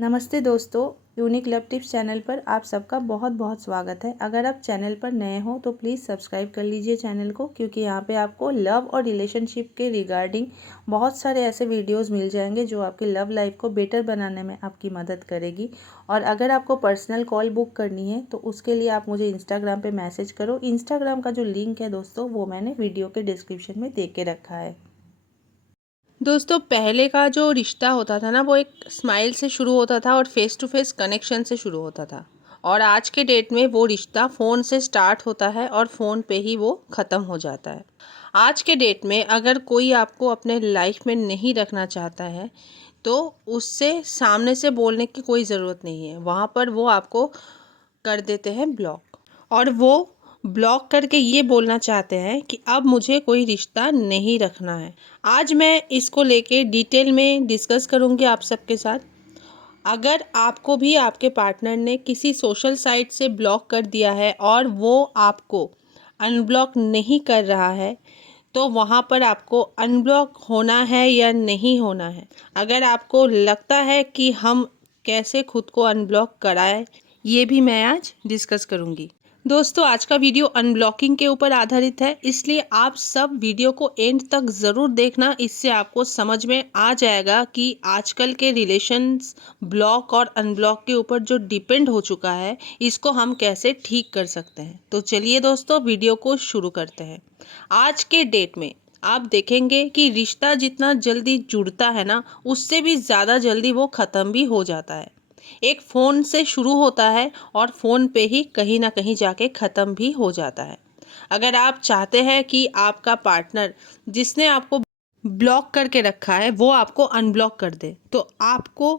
नमस्ते दोस्तों, unique love tips channel पर आप सबका बहुत बहुत स्वागत है। अगर आप चैनल पर नए हो तो प्लीज़ सब्सक्राइब कर लीजिए चैनल को, क्योंकि यहाँ पे आपको लव और रिलेशनशिप के रिगार्डिंग बहुत सारे ऐसे वीडियोस मिल जाएंगे जो आपकी लव लाइफ को बेटर बनाने में आपकी मदद करेगी। और अगर आपको पर्सनल कॉल बुक करनी है तो उसके लिए आप मुझे इंस्टाग्राम पर मैसेज करो। इंस्टाग्राम का जो लिंक है दोस्तों वो मैंने वीडियो के डिस्क्रिप्शन में दे के रखा है। दोस्तों, पहले का जो रिश्ता होता था ना, वो एक स्माइल से शुरू होता था और फेस टू फेस कनेक्शन से शुरू होता था। और आज के डेट में वो रिश्ता फ़ोन से स्टार्ट होता है और फ़ोन पे ही वो ख़त्म हो जाता है। आज के डेट में अगर कोई आपको अपने लाइफ में नहीं रखना चाहता है तो उससे सामने से बोलने की कोई ज़रूरत नहीं है, वहाँ पर वो आपको कर देते हैं ब्लॉक। और वो ब्लॉक करके ये बोलना चाहते हैं कि अब मुझे कोई रिश्ता नहीं रखना है। आज मैं इसको लेके डिटेल में डिस्कस करूँगी आप सबके साथ। अगर आपको भी आपके पार्टनर ने किसी सोशल साइट से ब्लॉक कर दिया है और वो आपको अनब्लॉक नहीं कर रहा है, तो वहाँ पर आपको अनब्लॉक होना है या नहीं होना है। अगर आपको लगता है कि हम कैसे खुद को अनब्लॉक कराएं, ये भी मैं आज डिस्कस करूँगी। दोस्तों, आज का वीडियो अनब्लॉकिंग के ऊपर आधारित है, इसलिए आप सब वीडियो को एंड तक ज़रूर देखना। इससे आपको समझ में आ जाएगा कि आजकल के रिलेशंस ब्लॉक और अनब्लॉक के ऊपर जो डिपेंड हो चुका है, इसको हम कैसे ठीक कर सकते हैं। तो चलिए दोस्तों, वीडियो को शुरू करते हैं। आज के डेट में आप देखेंगे कि रिश्ता जितना जल्दी जुड़ता है ना, उससे भी ज़्यादा जल्दी वो ख़त्म भी हो जाता है। एक फ़ोन से शुरू होता है और फ़ोन पे ही कहीं ना कहीं जाके ख़त्म भी हो जाता है। अगर आप चाहते हैं कि आपका पार्टनर जिसने आपको ब्लॉक करके रखा है वो आपको अनब्लॉक कर दे, तो आपको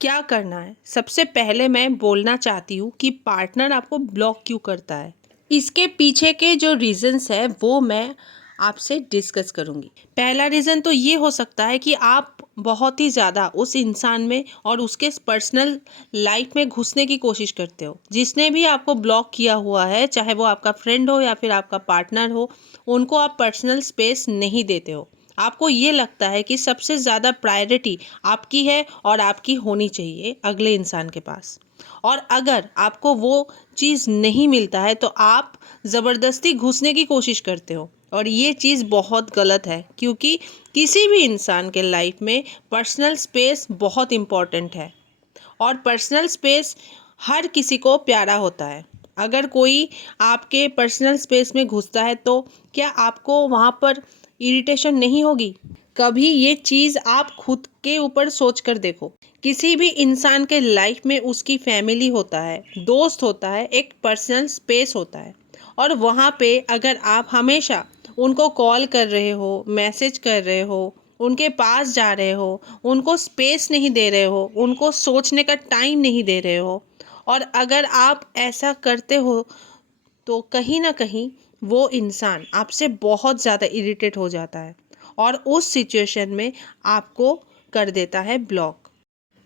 क्या करना है? सबसे पहले मैं बोलना चाहती हूँ कि पार्टनर आपको ब्लॉक क्यों करता है, इसके पीछे के जो रीज़न्स है वो मैं आपसे डिस्कस करूंगी। पहला रीज़न तो ये हो सकता है कि आप बहुत ही ज़्यादा उस इंसान में और उसके पर्सनल लाइफ में घुसने की कोशिश करते हो। जिसने भी आपको ब्लॉक किया हुआ है, चाहे वो आपका फ्रेंड हो या फिर आपका पार्टनर हो, उनको आप पर्सनल स्पेस नहीं देते हो। आपको ये लगता है कि सबसे ज़्यादा प्रायोरिटी आपकी है और आपकी होनी चाहिए अगले इंसान के पास। और अगर आपको वो चीज़ नहीं मिलता है तो आप ज़बरदस्ती घुसने की कोशिश करते हो, और ये चीज़ बहुत गलत है, क्योंकि किसी भी इंसान के लाइफ में पर्सनल स्पेस बहुत इम्पॉर्टेंट है। और पर्सनल स्पेस हर किसी को प्यारा होता है। अगर कोई आपके पर्सनल स्पेस में घुसता है तो क्या आपको वहाँ पर इरिटेशन नहीं होगी? कभी ये चीज़ आप खुद के ऊपर सोच कर देखो। किसी भी इंसान के लाइफ में उसकी फैमिली होता है, दोस्त होता है, एक पर्सनल स्पेस होता है। और वहाँ पे अगर आप हमेशा उनको कॉल कर रहे हो, मैसेज कर रहे हो, उनके पास जा रहे हो, उनको स्पेस नहीं दे रहे हो, उनको सोचने का टाइम नहीं दे रहे हो, और अगर आप ऐसा करते हो तो कहीं ना कहीं वो इंसान आपसे बहुत ज़्यादा इरिटेट हो जाता है और उस सिचुएशन में आपको कर देता है ब्लॉक।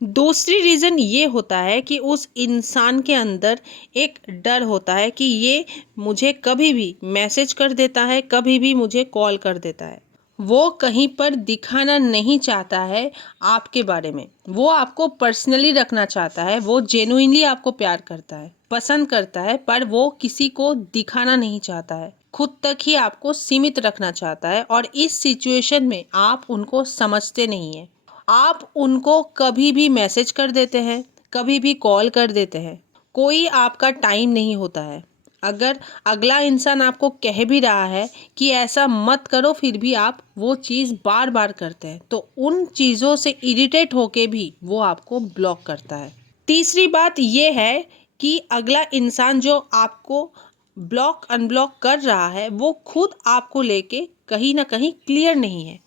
दूसरी रीज़न ये होता है कि उस इंसान के अंदर एक डर होता है कि ये मुझे कभी भी मैसेज कर देता है, कभी भी मुझे कॉल कर देता है। वो कहीं पर दिखाना नहीं चाहता है आपके बारे में, वो आपको पर्सनली रखना चाहता है, वो जेन्युइनली आपको प्यार करता है, पसंद करता है, पर वो किसी को दिखाना नहीं चाहता है, खुद तक ही आपको सीमित रखना चाहता है। और इस सिचुएशन में आप उनको समझते नहीं हैं। आप उनको कभी भी मैसेज कर देते हैं, कभी भी कॉल कर देते हैं, कोई आपका टाइम नहीं होता है। अगर अगला इंसान आपको कह भी रहा है कि ऐसा मत करो, फिर भी आप वो चीज़ बार बार करते हैं, तो उन चीज़ों से इरिटेट होके भी वो आपको ब्लॉक करता है। तीसरी बात ये है कि अगला इंसान जो आपको ब्लॉक अनब्लॉक कर रहा है वो खुद आपको लेके कहीं ना कहीं क्लियर नहीं है,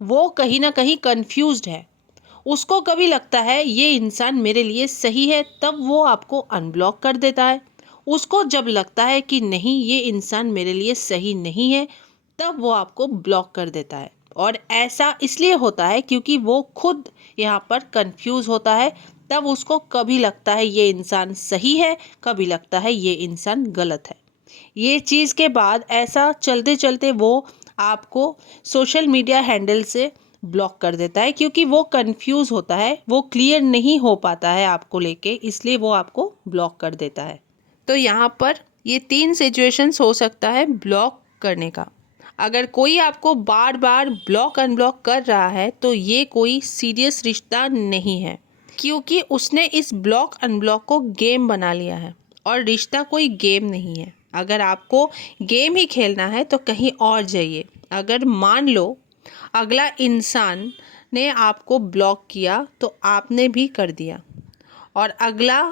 वो कहीं ना कहीं कंफ्यूज्ड है। उसको कभी लगता है ये इंसान मेरे लिए सही है, तब वो आपको अनब्लॉक कर देता है। उसको जब लगता है कि नहीं ये इंसान मेरे लिए सही नहीं है, तब वो आपको ब्लॉक कर देता है। और ऐसा इसलिए होता है क्योंकि वो खुद यहाँ पर कंफ्यूज होता है। तब उसको कभी लगता है ये इंसान सही है, कभी लगता है ये इंसान गलत है। ये चीज़ के बाद ऐसा चलते चलते वो आपको सोशल मीडिया हैंडल से ब्लॉक कर देता है, क्योंकि वो कंफ्यूज होता है, वो क्लियर नहीं हो पाता है आपको लेके, इसलिए वो आपको ब्लॉक कर देता है। तो यहाँ पर ये 3 सिचुएशंस हो सकता है ब्लॉक करने का। अगर कोई आपको बार बार ब्लॉक अनब्लॉक कर रहा है तो ये कोई सीरियस रिश्ता नहीं है, क्योंकि उसने इस ब्लॉक अनब्लॉक को गेम बना लिया है, और रिश्ता कोई गेम नहीं है। अगर आपको गेम ही खेलना है तो कहीं और जाइए। अगर मान लो अगला इंसान ने आपको ब्लॉक किया तो आपने भी कर दिया, और अगला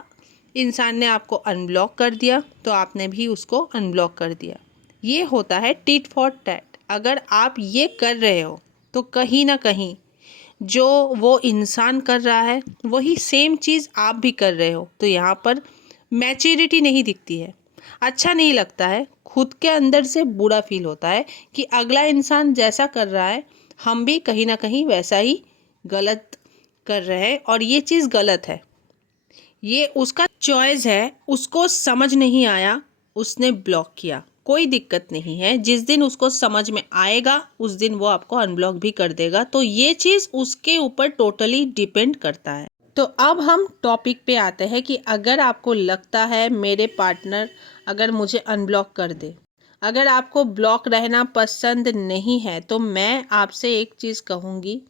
इंसान ने आपको अनब्लॉक कर दिया तो आपने भी उसको अनब्लॉक कर दिया। ये होता है टिट फॉर टैट। अगर आप ये कर रहे हो तो कहीं ना कहीं जो वो इंसान कर रहा है वही सेम चीज़ आप भी कर रहे हो, तो यहाँ पर मैच्योरिटी नहीं दिखती है, अच्छा नहीं लगता है, खुद के अंदर से बुरा फील होता है कि अगला इंसान जैसा कर रहा है हम भी कहीं ना कहीं वैसा ही गलत कर रहे हैं, और ये चीज़ गलत है, ये उसका चॉइस है, उसको समझ नहीं आया, उसने ब्लॉक किया, कोई दिक्कत नहीं है। जिस दिन उसको समझ में आएगा उस दिन वो आपको अनब्लॉक भी कर देगा, तो ये चीज़ उसके ऊपर टोटली डिपेंड करता है। तो अब हम टॉपिक पे आते हैं कि अगर आपको लगता है मेरे पार्टनर अगर मुझे अनब्लॉक कर दे, अगर आपको ब्लॉक रहना पसंद नहीं है, तो मैं आपसे एक चीज़ कहूँगी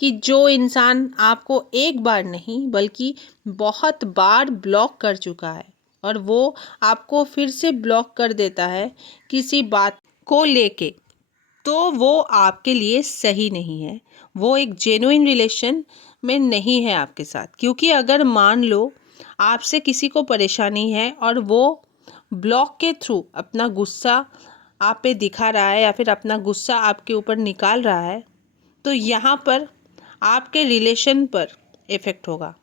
कि जो इंसान आपको एक बार नहीं बल्कि बहुत बार ब्लॉक कर चुका है और वो आपको फिर से ब्लॉक कर देता है किसी बात को लेके, तो वो आपके लिए सही नहीं है, वो एक जेन्युइन रिलेशन में नहीं है आपके साथ। क्योंकि अगर मान लो आपसे किसी को परेशानी है और वो ब्लॉक के थ्रू अपना गुस्सा आप पे दिखा रहा है या फिर अपना गुस्सा आपके ऊपर निकाल रहा है, तो यहाँ पर आपके रिलेशन पर इफ़ेक्ट होगा।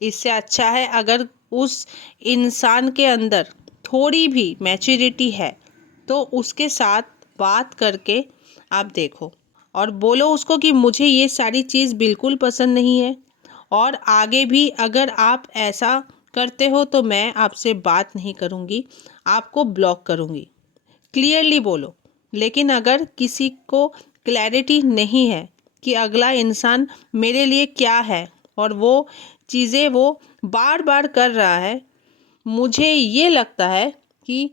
इससे अच्छा है अगर उस इंसान के अंदर थोड़ी भी मैच्योरिटी है तो उसके साथ बात करके आप देखो और बोलो उसको कि मुझे ये सारी चीज़ बिल्कुल पसंद नहीं है, और आगे भी अगर आप ऐसा करते हो तो मैं आपसे बात नहीं करूँगी, आपको ब्लॉक करूँगी, क्लियरली बोलो। लेकिन अगर किसी को क्लैरिटी नहीं है कि अगला इंसान मेरे लिए क्या है और वो चीज़ें वो बार बार कर रहा है, मुझे ये लगता है कि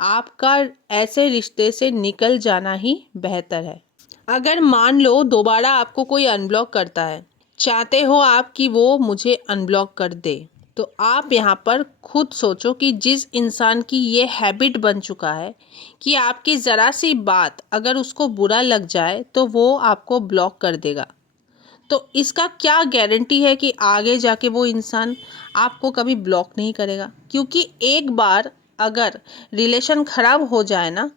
आपका ऐसे रिश्ते से निकल जाना ही बेहतर है। अगर मान लो दोबारा आपको कोई अनब्लॉक करता है, चाहते हो आप कि वो मुझे अनब्लॉक कर दे, तो आप यहाँ पर खुद सोचो कि जिस इंसान की ये हैबिट बन चुका है कि आपकी ज़रा सी बात अगर उसको बुरा लग जाए तो वो आपको ब्लॉक कर देगा, तो इसका क्या गारंटी है कि आगे जाके वो इंसान आपको कभी ब्लॉक नहीं करेगा। क्योंकि एक बार अगर रिलेशन ख़राब हो जाए ना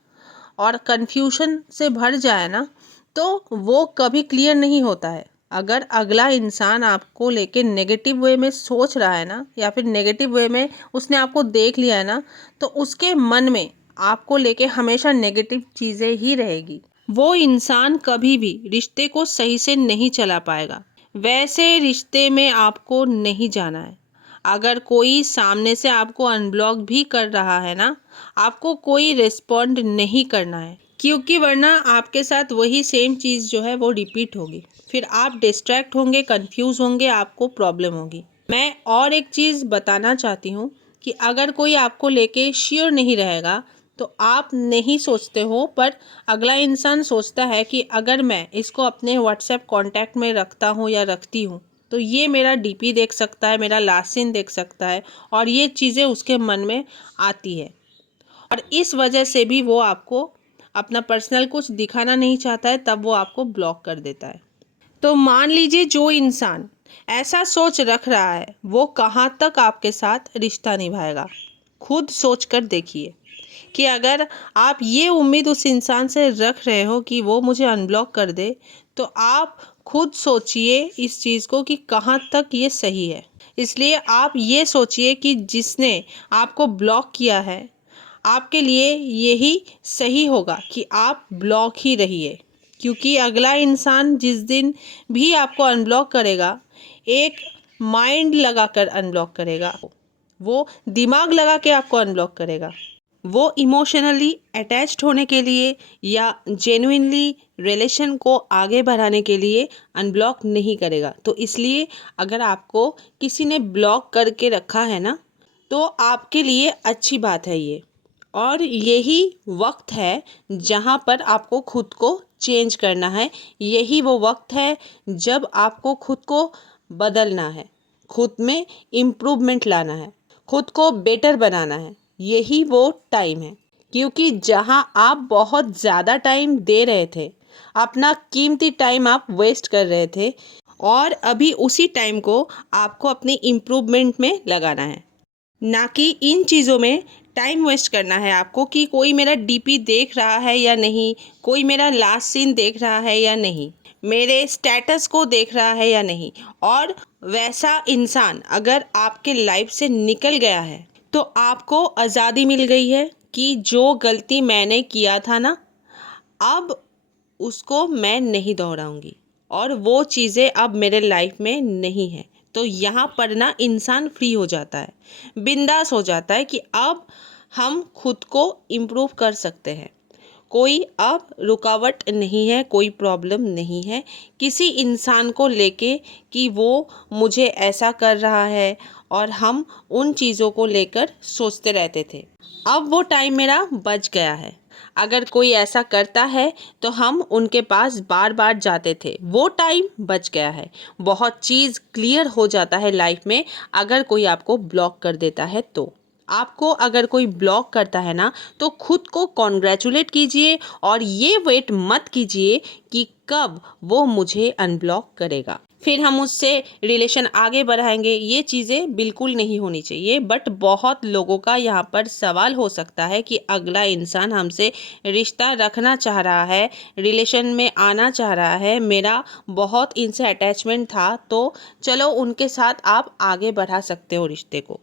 और कन्फ्यूजन से भर जाए ना, तो वो कभी क्लियर नहीं होता है। अगर अगला इंसान आपको लेके नेगेटिव वे में सोच रहा है ना, या फिर नेगेटिव वे में उसने आपको देख लिया है ना, तो उसके मन में आपको लेके हमेशा नेगेटिव चीज़ें ही रहेगी। वो इंसान कभी भी रिश्ते को सही से नहीं चला पाएगा। वैसे रिश्ते में आपको नहीं जाना है। अगर कोई सामने से आपको अनब्लॉक भी कर रहा है ना, आपको कोई रिस्पॉन्ड नहीं करना है, क्योंकि वरना आपके साथ वही सेम चीज़ जो है वो रिपीट होगी, फिर आप डिस्ट्रैक्ट होंगे, कंफ्यूज होंगे, आपको प्रॉब्लम होगी। मैं और एक चीज़ बताना चाहती हूँ कि अगर कोई आपको लेके श्योर नहीं रहेगा तो आप नहीं सोचते हो, पर अगला इंसान सोचता है कि अगर मैं इसको अपने व्हाट्सएप कॉन्टैक्ट में रखता हूँ या रखती हूँ तो ये मेरा डीपी देख सकता है, मेरा लास्ट सीन देख सकता है, और ये चीज़ें उसके मन में आती है, और इस वजह से भी वो आपको अपना पर्सनल कुछ दिखाना नहीं चाहता है, तब वो आपको ब्लॉक कर देता है। तो मान लीजिए जो इंसान ऐसा सोच रख रहा है वो कहाँ तक आपके साथ रिश्ता निभाएगा, खुद सोच कर देखिए कि अगर आप ये उम्मीद उस इंसान से रख रहे हो कि वो मुझे अनब्लॉक कर दे, तो आप खुद सोचिए इस चीज़ को कि कहाँ तक ये सही है। इसलिए आप ये सोचिए कि जिसने आपको ब्लॉक किया है आपके लिए यही सही होगा कि आप ब्लॉक ही रहिए, क्योंकि अगला इंसान जिस दिन भी आपको अनब्लॉक करेगा एक माइंड लगा कर अनब्लॉक करेगा, वो दिमाग लगा के आपको अनब्लॉक करेगा। वो इमोशनली अटैच्ड होने के लिए या जेन्युइनली रिलेशन को आगे बढ़ाने के लिए अनब्लॉक नहीं करेगा। तो इसलिए अगर आपको किसी ने ब्लॉक करके रखा है ना, तो आपके लिए अच्छी बात है ये। और यही वक्त है जहाँ पर आपको खुद को चेंज करना है। यही वो वक्त है जब आपको खुद को बदलना है, खुद में इम्प्रूवमेंट लाना है, खुद को बेटर बनाना है। यही वो टाइम है, क्योंकि जहाँ आप बहुत ज़्यादा टाइम दे रहे थे, अपना कीमती टाइम आप वेस्ट कर रहे थे, और अभी उसी टाइम को आपको अपनी इम्प्रूवमेंट में लगाना है, ना कि इन चीज़ों में टाइम वेस्ट करना है आपको कि कोई मेरा डीपी देख रहा है या नहीं, कोई मेरा लास्ट सीन देख रहा है या नहीं, मेरे स्टेटस को देख रहा है या नहीं। और वैसा इंसान अगर आपके लाइफ से निकल गया है तो आपको आज़ादी मिल गई है कि जो गलती मैंने किया था ना, अब उसको मैं नहीं दोहराऊंगी और वो चीज़ें अब मेरे लाइफ में नहीं है। तो यहाँ पर ना इंसान फ्री हो जाता है, बिंदास हो जाता है कि अब हम खुद को इम्प्रूव कर सकते हैं। कोई अब रुकावट नहीं है, कोई प्रॉब्लम नहीं है किसी इंसान को लेके कि वो मुझे ऐसा कर रहा है, और हम उन चीज़ों को लेकर सोचते रहते थे। अब वो टाइम मेरा बच गया है। अगर कोई ऐसा करता है तो हम उनके पास बार बार जाते थे, वो टाइम बच गया है। बहुत चीज़ क्लियर हो जाता है लाइफ में अगर कोई आपको ब्लॉक कर देता है तो। आपको अगर कोई ब्लॉक करता है ना, तो खुद को कॉन्ग्रेचुलेट कीजिए और ये वेट मत कीजिए कि कब वो मुझे अनब्लॉक करेगा, फिर हम उससे रिलेशन आगे बढ़ाएंगे। ये चीज़ें बिल्कुल नहीं होनी चाहिए। बट बहुत लोगों का यहाँ पर सवाल हो सकता है कि अगला इंसान हमसे रिश्ता रखना चाह रहा है, रिलेशन में आना चाह रहा है, मेरा बहुत इनसे अटैचमेंट था, तो चलो उनके साथ आप आगे बढ़ा सकते हो रिश्ते को।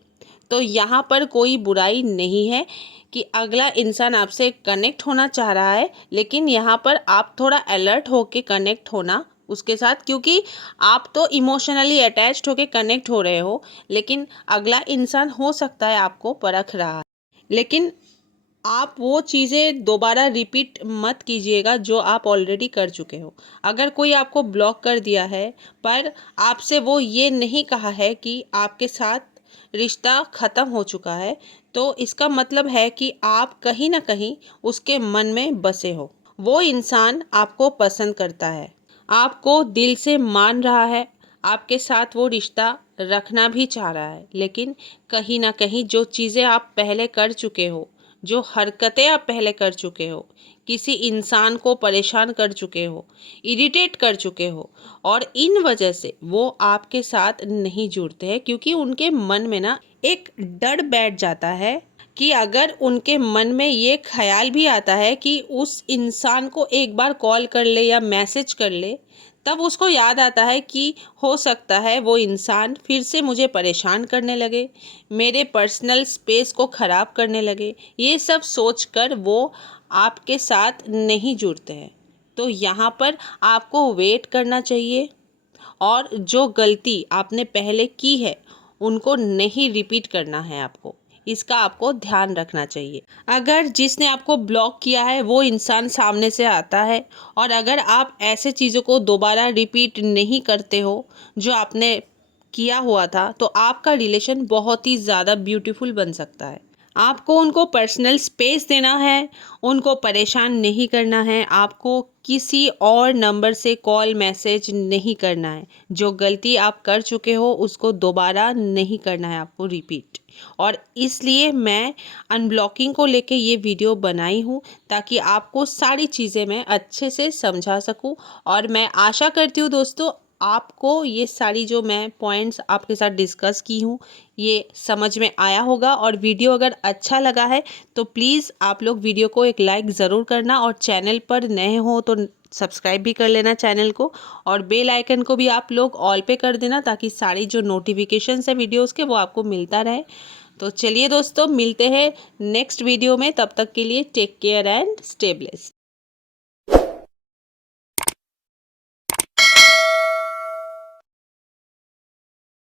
तो यहाँ पर कोई बुराई नहीं है कि अगला इंसान आपसे कनेक्ट होना चाह रहा है, लेकिन यहाँ पर आप थोड़ा अलर्ट होके कनेक्ट होना उसके साथ, क्योंकि आप तो इमोशनली अटैच्ड होके कनेक्ट हो रहे हो, लेकिन अगला इंसान हो सकता है आपको परख रहा है। लेकिन आप वो चीज़ें दोबारा रिपीट मत कीजिएगा जो आप ऑलरेडी कर चुके हो। अगर कोई आपको ब्लॉक कर दिया है पर आपसे वो ये नहीं कहा है कि आपके साथ रिश्ता ख़त्म हो चुका है, तो इसका मतलब है कि आप कहीं ना कहीं उसके मन में बसे हो। वो इंसान आपको पसंद करता है, आपको दिल से मान रहा है, आपके साथ वो रिश्ता रखना भी चाह रहा है, लेकिन कहीं ना कहीं जो चीज़ें आप पहले कर चुके हो, जो हरकतें आप पहले कर चुके हो, किसी इंसान को परेशान कर चुके हो, इरिटेट कर चुके हो, और इन वजह से वो आपके साथ नहीं जुड़ते हैं, क्योंकि उनके मन में ना एक डर बैठ जाता है कि अगर उनके मन में ये ख्याल भी आता है कि उस इंसान को एक बार कॉल कर ले या मैसेज कर ले, तब उसको याद आता है कि हो सकता है वो इंसान फिर से मुझे परेशान करने लगे, मेरे पर्सनल स्पेस को ख़राब करने लगे। ये सब सोचकर वो आपके साथ नहीं जुड़ते हैं। तो यहाँ पर आपको वेट करना चाहिए, और जो गलती आपने पहले की है उनको नहीं रिपीट करना है आपको, इसका आपको ध्यान रखना चाहिए। अगर जिसने आपको ब्लॉक किया है वो इंसान सामने से आता है, और अगर आप ऐसे चीज़ों को दोबारा रिपीट नहीं करते हो जो आपने किया हुआ था, तो आपका रिलेशन बहुत ही ज़्यादा ब्यूटीफुल बन सकता है। आपको उनको पर्सनल स्पेस देना है, उनको परेशान नहीं करना है, आपको किसी और नंबर से कॉल मैसेज नहीं करना है। जो गलती आप कर चुके हो उसको दोबारा नहीं करना है आपको रिपीट। और इसलिए मैं अनब्लॉकिंग को लेके ये वीडियो बनाई हूँ, ताकि आपको सारी चीज़ें मैं अच्छे से समझा सकूँ। और मैं आशा करती हूँ दोस्तों, आपको ये सारी जो मैं पॉइंट्स आपके साथ डिस्कस की हूँ ये समझ में आया होगा। और वीडियो अगर अच्छा लगा है तो प्लीज़ आप लोग वीडियो को एक लाइक ज़रूर करना, और चैनल पर नए हो तो सब्सक्राइब भी कर लेना चैनल को, और बेल आइकन को भी आप लोग ऑल पे कर देना, ताकि सारी जो नोटिफिकेशंस है वीडियोज़ के वो आपको मिलता रहे। तो चलिए दोस्तों, मिलते हैं नेक्स्ट वीडियो में। तब तक के लिए take care and stay blessed.